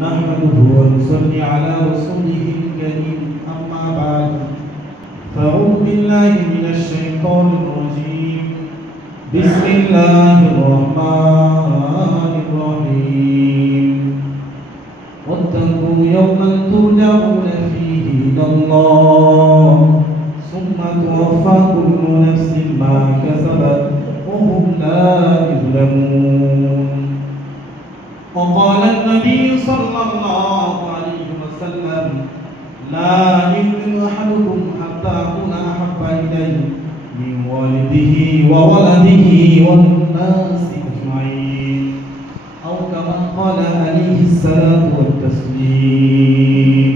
نحمده ونصلي على رسوله الكريم أما بعد فأعوذ بالله من الشيطان الرجيم بسم الله الرحمن الرحيم واتقوا يوما ترجعون فيه إلى الله ثم توفى كل نفس ما كسبت وهم لا يظلمون وقال النبي صلى الله عليه وسلم لا يؤمن أحدكم حتى أكون أحب إليه من والده وولده والناس أجمعين أو كما قال عليه الصلاة والتسليم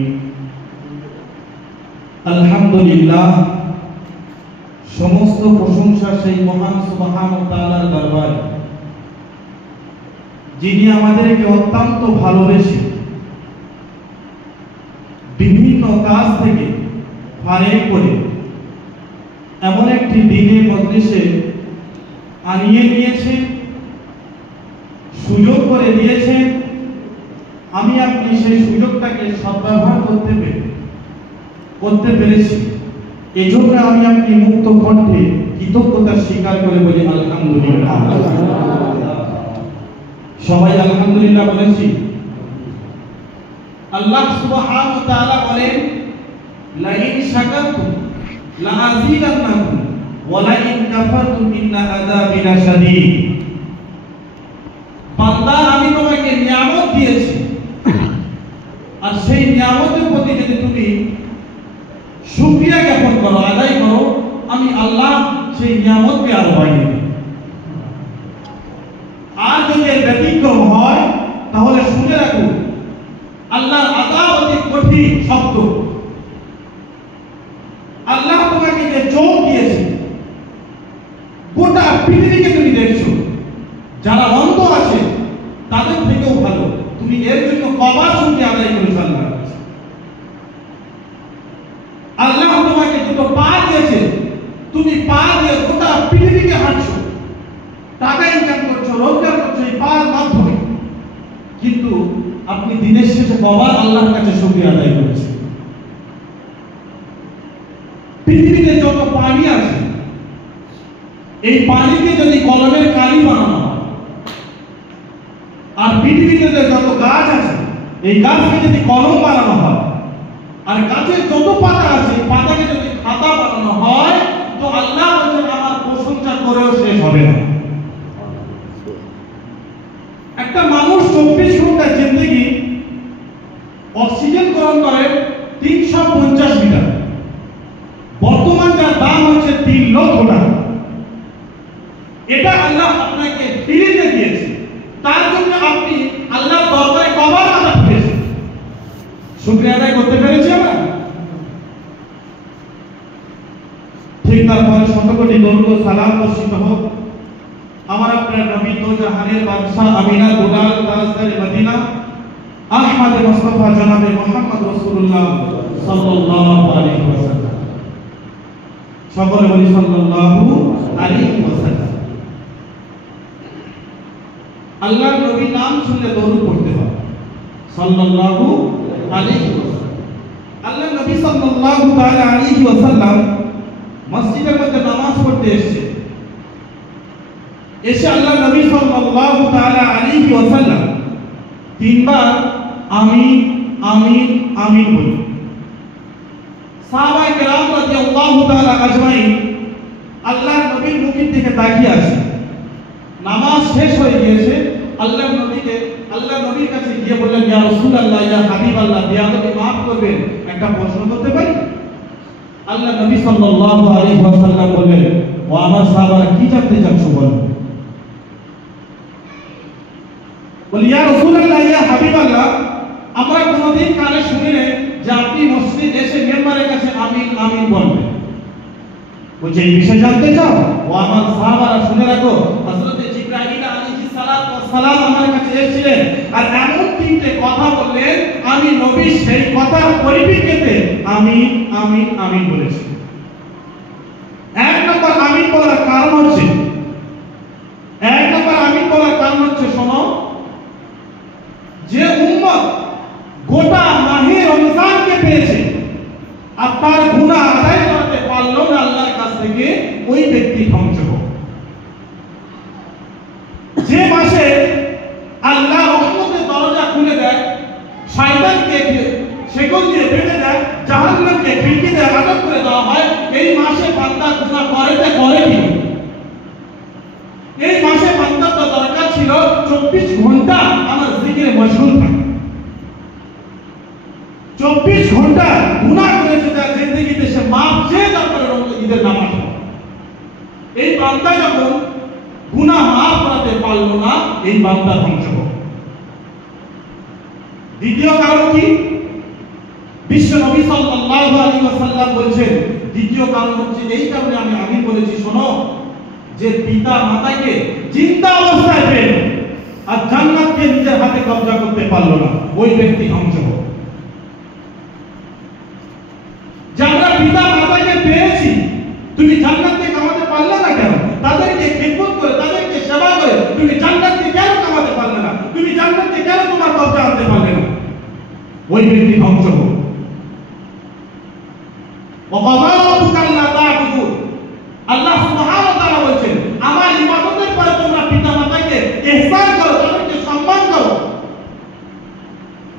الحمد لله সমস্ত প্রশংসা সেই মহান সুবহান ওয়া তাআলার দরবারে যিনি আমাদেরকে অত্যন্ত ভালোবেসে বিভিন্ন কাজ থেকে ফারেক করে এমন একটি দিনের মজলিসে আনিয়ে নিয়েছে, সুযোগ করে দিয়েছে। আমি আপনি সেই সুযোগটাকে সদ্ব্যবহার করতে পেরেছি। এজন্য আমি আপনি মুক্ত কণ্ঠে কৃতজ্ঞতা স্বীকার করে বলি আলহামদুলিল্লাহ। সবাই আলহামদুলিল্লাহ বলেছি। আল্লাহ সুবহানাহু ওয়া তাআলা বলেন লাইন শাকারতুম লাআযীদান্নাকুম ওয়া লাইন কাফারতুম ইন্না আযাবি লাশাদীদ। বান্দা আমি তোমাকে নিয়ামত দিয়েছি, আর সেই নিয়ামতের প্রতি যদি তুমি শুকরিয়া জ্ঞাপন করো, আদায় করো, আমি আল্লাহ সেই নিয়ামতকে আরো বাড়িয়ে দেব। আর যদি এর ব্যতিক্রম হয় তাহলে শুনে রাখো আল্লাহর আযাব অতি কঠিন শক্ত। আল্লাহ তোমাকে যে চোখ দিয়েছে, গোটা পৃথিবীকে তুমি দেখছো, যারা অন্ধ আছে তাদের থেকেও ভালো তুমি এর জন্য কবার শুকরিয়া আদায় করেছো আল্লাহর কাছে। আল্লাহ তোমাকে দুটো পা দিয়েছে, তুমি পা দিয়ে গোটা পৃথিবীকে হাঁটছো, টাকা ইনকাম করছো, রোজগার করছো এই পার মাধ্যমে, কিন্তু আপনি দিনের শেষে কবার আল্লাহর কাছে শুকরিয়া আদায় করেছেন? পৃথিবীতে যত পানি আছে, এই পানিকে যদি কলমের কালি বানানো হয়, আর পৃথিবীতে যত গাছ আছে এই গাছকে যদি কলম বানানো হয়, আর গাছের যত পাতা আছে এই পাতাকে যদি খাতা বানানো হয়, তো আল্লাহ বলেন আমার প্রশংসা করেও শেষ হবে না। একটা মানুষ 24 ঘন্টা জিন্দেগি অক্সিজেন গ্রহণ করে 350 লিটার। বর্তমান যার দাম হচ্ছে 3 লক্ষ টাকা। এটা আল্লাহ আপনাকে ফ্রিতে দিয়েছে, তার জন্য আপনি আল্লাহর দরবারে কবার আদাব পেয়েছেন? শুকরিয়া আদায় করতে পেরেছি আমরা? ঠিক তারপরে শতকোটি দরুদ ও সালাম বর্ষিত হোক আমার আপনার নবী দো জাহানের বাদশা আমিনা দুলাল তাজদারে মদিনা আহমদ মুস্তাফা জনাবে মুহাম্মদ রাসূলুল্লাহ সাল্লাল্লাহু আলাইহি ওয়াসাল্লাম। সকলে বলি সাল্লাল্লাহু আলাইহি ওয়াসাল্লাম। আল্লাহর নবীর নাম শুনলে দরুদ পড়তে হয় সাল্লাল্লাহু আলাইহি ওয়াসাল্লাম। আল্লাহর নবী সাল্লাল্লাহু তাআলা আলাইহি ওয়াসাল্লাম মসজিদের মধ্যে নামাজ পড়তে এসে আল্লাহ নবী সাল্লাল্লাহু তাআলা আলাইহি ওয়াসাল্লাম 3 বার আমিন আমিন আমিন বলেন। সাহাবায়ে কেরাম রাদিয়াল্লাহু তাআলা আজমাইন আল্লাহর নবীর মুখের দিকে তাকিয়ে আছে। নামাজ শেষ হয়ে গিয়েছে। আল্লাহর নবীর কাছে গিয়ে বললেন ইয়া রাসূলুল্লাহ ইয়া হাবিবাল্লাহ, বিয়াদবি maaf করবেন, একটা প্রশ্ন করতে পারি? আল্লাহ নবী সাল্লাল্লাহু আলাইহি ওয়াসাল্লাম বললেন ও আমার সাহাবারা কি জানতে চাচ্ছো বলো? বলি ইয়া রাসূলুল্লাহ ইয়া হাবিবাল্লাহ, আমরা কোনদিন কানে শুনি নাই যে আপনি মসজিদে এসে মেম্বারের কাছে আমিন আমিন বলবেন। বলছে এই বিষয় জানতে চাও? ও আমার সাহাবারা শুনে রাখো, হযরত জিবরাইল আলাইহিস সালাতু ওয়াস সালাম আমার কাছে এসেছিলেন আর এমন 3টে কথা বললেন, আমি নবী সেই কথার পরিপ্রেক্ষিতে আমিন আমিন আমিন বলেছি। এক নম্বর আমিন বলার কারণ হচ্ছে শোনো, যে উম্মত পেয়েছে আর তার গুনাহ আদায় করতে পারলো না আল্লাহর কাছ থেকে, ওই ব্যক্তি ধ্বংস হোক। যে মাসে আল্লাহ রহমতের দরজা খুলে দেয়, শয়তানকে শেকল দিয়ে বেঁধে দেয়, জাহান্নামকে খিড়কি দিয়ে আটক করে দেওয়া হয়, এই মাসে বান্দা গুনাহ করে কি? এই মাসে বান্দার তো দরকার ছিল 24 ঘন্টা আমার জিকিরে মশগুল থাকা। 24 ঘন্টা গুনাহ করেছে, তার জিন্দেগিতে সে মাপ চেয়ে তারপরে ঈদের নামাজ পড়ে। এই বান্দা যখন গুনাহ মাফ করতে পারলো না, এই বান্দা ধ্বংস হবে। দ্বিতীয় কারণ কি? বিশ্ব নবী সাল্লাল্লাহু আলাইহি ওয়াসাল্লাম বলেছেন, দ্বিতীয় কারণ হচ্ছে এই কারণে আমি বলেছি, শোনো, যে পিতা মাতাকে জিন্দা অবস্থায় পেল আর জান্নাতকে নিজের হাতে কবজা করতে পারলো না, ওই ব্যক্তি ধ্বংস হবে। যারা পিতা মাতাকে পেয়েছি, তুমি জান্নাতকে কামাতে পারলে না কেন? তাদেরকে খেদমত করে, তাদেরকে সেবা করে তুমি জান্নাতকে কেন কামাতে পারলে না? তুমি জান্নাতকে কেন তোমার কবজা আনতে পারলে না? ওই ব্যক্তি ধ্বংস হবে। ওয়াকাযা রাব্বুকা আল্লা তা'বুদু, আল্লাহ সুবহানাহু ওয়া তাআলা বলেন, আমার ইবাদতের পরে তোমরা পিতা মাতাকে ইহসান করো, তাদেরকে সম্মান করো।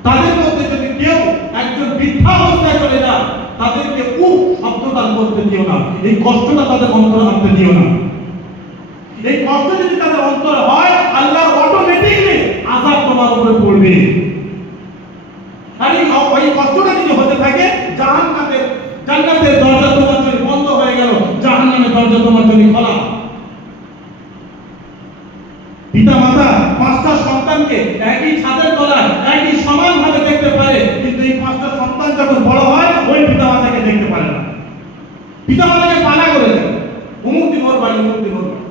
তাদের মধ্যে যদি কেউ একজন বৃদ্ধাবস্থায় চলে যায়, তাদেরকে শব্দটা করতে দিও না, এই কষ্টটা তাদের অন্তরে আনতে দিও না। এই কষ্ট যদি তাদের অন্তরে হয়, আল্লাহ অটোমেটিক্যালি আযাব তোমার উপরে পড়বে। আর এই কষ্টটা যদি হতে থাকে, জান্নাতের দরজা তোমার জন্য বন্ধ হয়ে গেল, জাহান্নামের দরজা তোমার জন্য খোলা। পিতা মাতা 5টা সন্তানকে একই ছাদের তলায় একই সমানভাবে দেখতে পারে, কিন্তু এই 5টা সন্তান যখন বড় হয়, ওই পিতা মাতাকে দেখতে পারে না। পিতা মাতাকে পালা করে দেয়, অমুক দিন ওর বাড়ি, অমুক দিন ওর বাড়ি।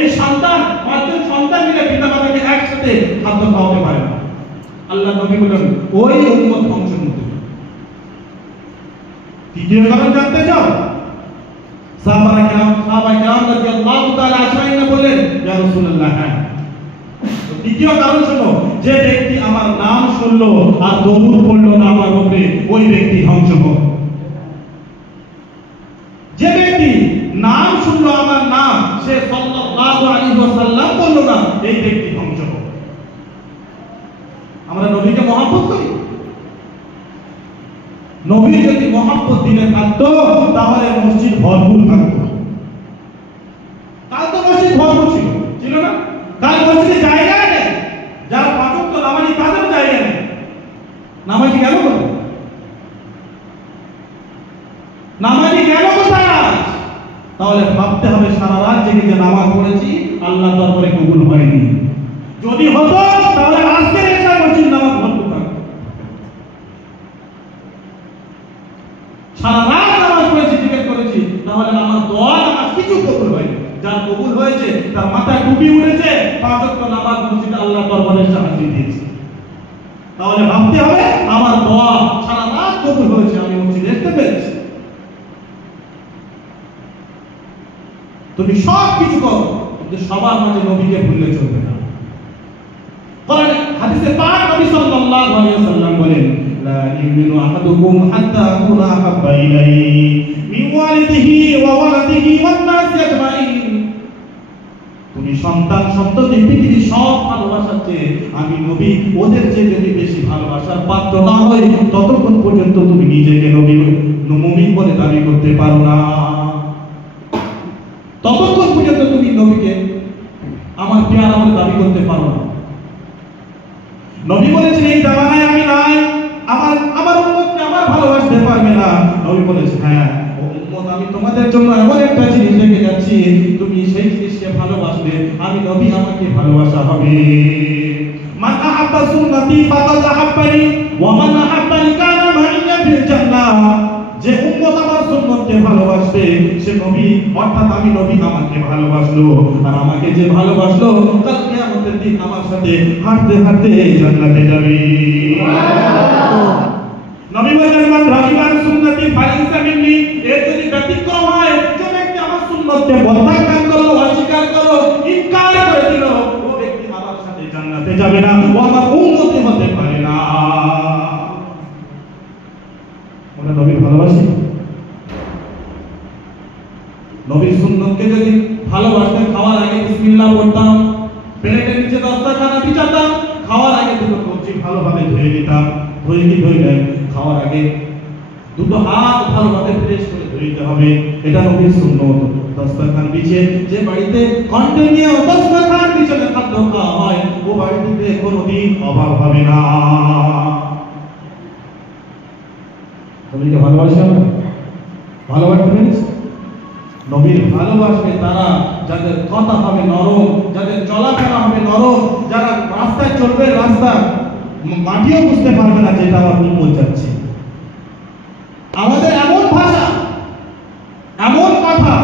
এই সন্তান 5জন সন্তান মিলে পিতা মাতাকে একসাথে খাদ্য খাওয়াতে পারে না। আল্লাহ নবী বলেন, ওই উম্মত ধ্বংস হতে। তৃতীয় কারণ জানতে চাও? সাহাবায়ে কেরাম রাদিয়াল্লাহু তাআলা আজমাইন বলেন, ইয়া রাসূলুল্লাহ, হ্যাঁ। দ্বিতীয় কারণ শুনো, যে ব্যক্তি আমার নাম শুনলো আর দরুদ পড়লো না আমার উপরে, ওই ব্যক্তি ধ্বংস হবে। যে ব্যক্তি নাম শুনলো, আমার নাম, সে সাল্লাল্লাহু আলাইহি ওয়াসাল্লাম বললো না, এই ব্যক্তি ধ্বংস হবে। আমরা নবীকে মহব্বত করি। নবী যদি মহব্বত দিলে থাকতো, তাহলে মসজিদ ভরপুর থাকতো। কাল তো মসজিদ ভরপুর ছিল না? কাল মসজিদে জায়গা নেই, যারা 5 ওয়াক্ত নামাজি তাদের জায়গা নেই। নামাজি গেল কোথায়? নামাজি গেল কোথায়? তাহলে ভাবতে হবে, সারা রাত জেগে যে নামাজ পড়েছি, আল্লাহর দরবারে কবুল হয়নি। যদি হতো, তাহলে আজকের এশার মসজিদ নামাজ ভরপুর থাকতো। সারা রাত নামাজ পড়েছি, জিকির করেছি, তাহলে আমার দোয়া নামাজ কিছু কবুল হয়নি। যার কবুল হয়েছে, তার মাথায় টুপি উঠেছে, 5 ওয়াক্ত নামাজ মসজিদে আল্লাহর দরবারে সাহায্য দিয়েছে। তাহলে ভাবতে হবে, আমার দোয়া সারা রাত কবুল হয়েছে, আমি মসজিদে আসতে পেরেছি। তুমি সব কিছু করো, কিন্তু সবার মাঝে নবীকে ভুললে চলবে না। কোরআনে হাদিসে পাক নবী সাল্লাল্লাহু আলাইহি ওয়াসাল্লাম বলেন, লা ইউমিনু আহাদুকুম হাত্তা আকুনা আহাব্বা ইলাইহি মিন ওয়ালিদিহি ওয়া ওয়ালাদিহি ওয়ান নাসি আজমাইন। তুমি সন্তান সন্ততি পৃথিবীর সব ভালোবাসার চেয়ে আমি নবী ওদের চেয়ে যদি বেশি ভালোবাসার পাত্র না হই, ততক্ষণ পর্যন্ত তুমি নিজেকে নবী মুমিন বলে দাবি করতে পারো না। ততক্ষণ পর্যন্ত তুমি নবীকে আমার পেয়ারা বলে দাবি করতে পারো না। নবী বলেছেন, এই জামানায় আমি নাই, আমার উম্মতকে আমার ভালোবাসতে পারবে না। নবী বলেছেন, হ্যাঁ উম্মত, আমি তোমাদের জন্য এমন একটা জিনিস রেখে যাচ্ছি, তুমি সেই জিনিসকে ভালোবাসলে আমি নবী আমাকে ভালোবাসা হবে। মান আহাব্বা সুন্নতি ফাকাদ আহাব্বানি ওয়া মান আহাব্বানি কানা মাইয়া ফিল জান্নাহ। যে উম্মত আমার সুন্নতকে ভালোবাসবে, সে নবী, অর্থাৎ আমি নবী, আমাকে ভালোবাসলো, আর আমাকে যে ভালোবাসলো, কাল কিয়ামতের দিন আমার সাথে হাঁটতে হাঁটতে জান্নাতে যাবে। নবী বলেন, মান রাগিবা আন সুন্নতি ফালাইসা মিন্নি। এর যদি ব্যতিক্রম হয়, যে ব্যক্তি আমার সুন্নতকে প্রত্যাখ্যান করলো, অস্বীকার করলো, ইনকার করে দিল, ও ব্যক্তি আমার সাথে জান্নাতে যাবে না, ও আমার উম্মতি হতে পারে না। রান্না করতাম, প্লেটের নিচে দস্তরখানা বিছাতাম, খাওয়ার আগে দুটো কবজি ভালোভাবে ধুয়ে নিতাম। ধুয়ে খাওয়ার আগে দুটো হাত ভালোভাবে ফ্রেশ করে ধুইতে হবে, এটা নবীর সুন্নাত। দস্তরখান বিছিয়ে যে বাড়িতে কন্টিনিউ দস্তরখান বিছানো খাদ্য খাওয়া হয়, ও বাড়িতে কোনোদিন অভাব হবে না। নবীকে ভালোবাসা, ভালোবাসতে পেরেছে? নবীর ভালোবাসবে তারা যাদের কথা হবে নরম, যাদের চলাফেরা হবে নরম, যারা রাস্তায় চলবে রাস্তা মাটিও বুঝতে পারবে না যেটা আমার উম্মত যাচ্ছে। আমাদের এমন ভাষা, এমন কথা,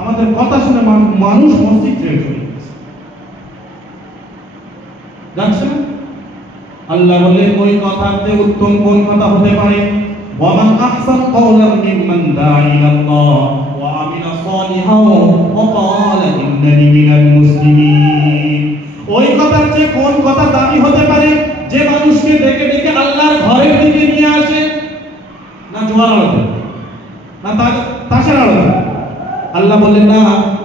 আমাদের কথা শুনে মানুষ মসজিদ ছেড়ে চলে যাচ্ছে না। আল্লাহ বললেন ওই কথার চেয়ে উত্তম কোন কথা হতে পারে? ওয়ামান আহসান কাওলাম মিম্মান দাআ ইলাল্লাহ ওয়া আমিলা সালিহান ওয়া ক্বালা ইন্নানি মিনাল মুসলিমিন। ওই কথার চেয়ে কোন কথা দামি হতে পারে? যে মানুষকে ডেকে ডেকে আল্লাহর ঘরের দিকে নিয়ে আসে, না জোয়ার আলাদা, না তাসের আলাদা। আল্লাহ বললেন না,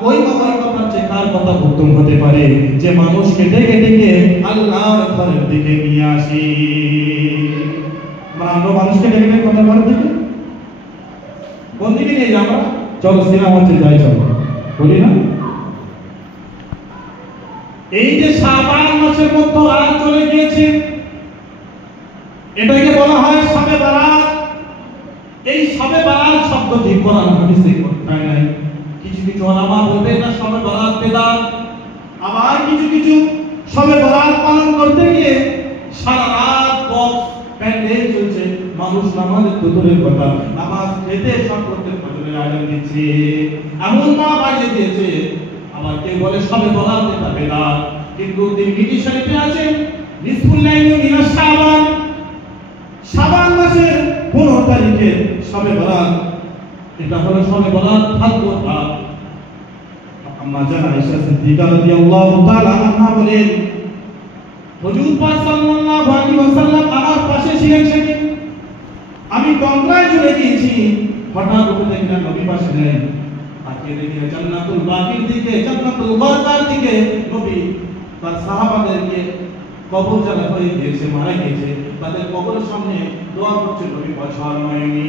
ওই কথার চেয়ে কার কথা উত্তম হতে পারে? যে মানুষকে ডেকে ডেকে আল্লাহর ঘরের দিকে নিয়ে আসে। আমরা মানুষকে ডেকে ডেকে কথা ঘরের দিকে কোন দিকে নিয়ে যাবো? চলো সিনেমা হচ্ছে যাই, চলো বলি না। এই যে শাবান মাসের মধ্যে রাত চলে গিয়েছে, এটাকে বলা হয় শবে বারাত। এই শবে বারাত শব্দটি কোরআন হাদিসে কোথায় নাই। কিছু কিছু ওলামা বলতে এটা শবে বারাত বেদাত, আবার কিছু কিছু শবে বারাত পালন করতে গিয়ে সারা রাত বক্স প্যান্ডেল চলছে, মানুষ নামাজের দূরের কথা, নামাজ খেতে সব করতে ফজরের আজান দিচ্ছে, এমন না বাজিয়ে দিয়েছে। আবার কেউ বলে শবে বারাত এটা বেদাত, কিন্তু তিরমিজি শরীফে আছে নিসফুল লাইল মিনাশ শাবান, শাবান মাসের 15 তারিখে শবে বারাত, এটা হলো শবে বারাত ফাজর রাত। আম্মা জান আয়েশা সিদ্দিকা রাদিয়াল্লাহু তাআলা আনহা বলেন, হুজুর পাক সাল্লাল্লাহু আলাইহি ওয়াসাল্লাম আমার পাশে ছিলেন সেদিন। আমি কমরায় চলে গিয়েছি, হঠাৎ উঠে দেখলাম নবী পাশে নেই। তাকিয়ে দেখি জান্নাতুল বাকির দিকে, জান্নাতুল বারকার দিকে নবী তার সাহাবাদেরকে কবর জানা হয়ে গিয়েছে, মারা গিয়েছে, তাদের কবরের সামনে দোয়া করছে, নবী বছর হয়নি।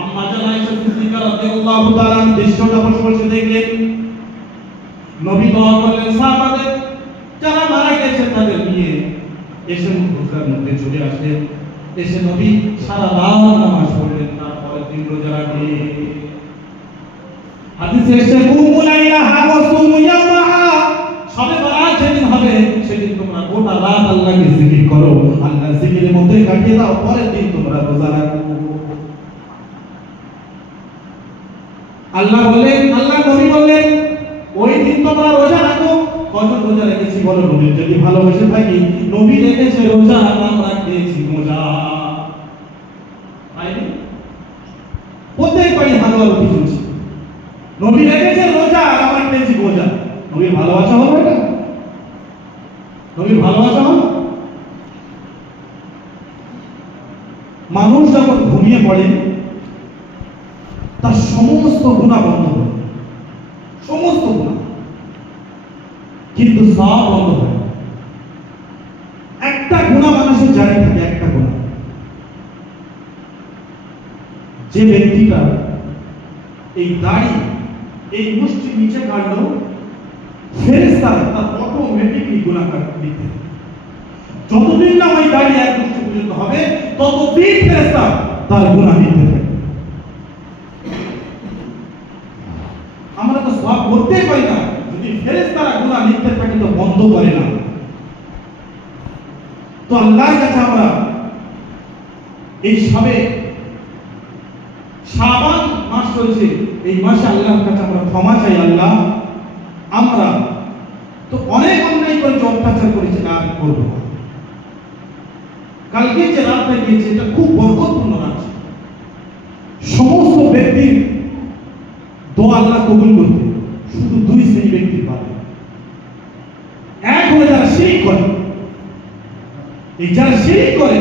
আম্মা জান আয়েশা সিদ্দিকা রাদিয়াল্লাহু তাআলা দৃশ্যটা বসে বসে দেখলেন। নবী দোয়া করলেন সাহাবাদের যারা মারা গেছে তাদের নিয়ে, এসে হুজরার মধ্যে চলে আসলেন। এসে নবী সারা রাত নামাজ পড়লেন, তারপরে দিন রোজা রাখলেন। হাদিসে এসেছে কুমু লাইলাহা ওয়া সুমু ইয়াওমাহা, শবে বারাত যেদিন হবে সেদিন তোমরা গোটা রাত আল্লাহকে জিকির করো, আল্লাহর জিকিরের মধ্যে কাটিয়ে দাও, পরের দিন তোমরা রোজা রাখো। আল্লাহ বললেন, আল্লাহ নবী বললেন ওই দিন তোমরা রোজা রাখো। কত রোজা রেখেছি বলো? নবীর যদি ভালোবেসে থাকি, নবী রেখেছে রোজা, আমরা খেয়েছি মজা। প্রত্যেক বাড়ি হালুয়া রুটি চলছে, নবী রেখেছে রোজা, আমরা খেয়েছি মজা। নবীর ভালোবাসা হলো এটা? নবীর ভালোবাসা হলো? মানুষ যখন ঘুমিয়ে পড়ে তার সমস্ত গুনাহ বন্ধ হয়, সমস্ত গুনাহ, কিন্তু সব বন্ধ হয়। একটা গুনাহ মানুষের জারি থাকে, একটা গুনাহ। যে ব্যক্তিটা এই দাড়ি এই মুষ্টির নিচে কাটলো, ফেরেশতা তার অটোমেটিকলি গুনাহ কাটতে দিতে, যতদিন না ওই দাড়ি এক মুষ্টি পর্যন্ত হবে ততদিন ফেরেশতা তার গুনাহ নিতে থাকে। আমরা তো সব করতে পারি না, যদি ফেরেশতারা গুনাহ নিতে থাকে তো বন্ধ করে না। তো আল্লাহর কাছে আমরা এই সবে শাবান মাস চলছে, এই মাসে আল্লাহর কাছে আমরা ক্ষমা চাই। আল্লাহ, আমরা তো অনেক অন্যায় করেছি, অত্যাচার করেছি, আর করব না। কালকে যে রাতটা গিয়েছে এটা খুব বরকতপূর্ণ রাত, সমস্ত ব্যক্তির দোয়া আল্লাহ কবুল করতে শুধু দুই শ্রেণী ব্যক্তির পাবে। এক হলো যারা শিরক করে, এই যারা শিরক করে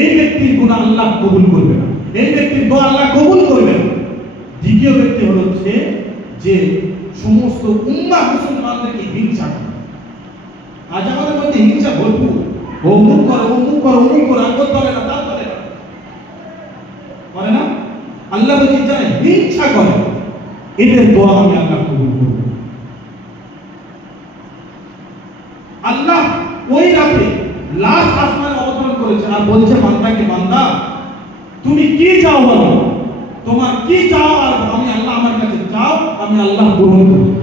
এই ব্যক্তির গুনাহ আল্লাহ কবুল করবে না, এই ব্যক্তির দোয়া আল্লাহ কবুল করবে না। দ্বিতীয় ব্যক্তি হলো যে সমস্ত উম্মাহ মুসলমানদেরকে হিংসা আজ আমাদের মধ্যে হিংসা ভরপুর, অমুক করে অমুক করে অমুক করে, আগত করে না তার করে না, করে না? আল্লাহ বলছেন যারা হিংসা করে এদের দোয়া আমি আল্লাহ কবুল করব। আল্লাহ ওই রাতে লাস্ট আসমানে অবতরণ করেছে আর বলছে বান্দাকে, বান্দা তুমি কি চাও বলো, তোমার কি চাও, আর আমি আল্লাহ আমার কাছে চাও, আমি আল্লাহ পূরণ করব।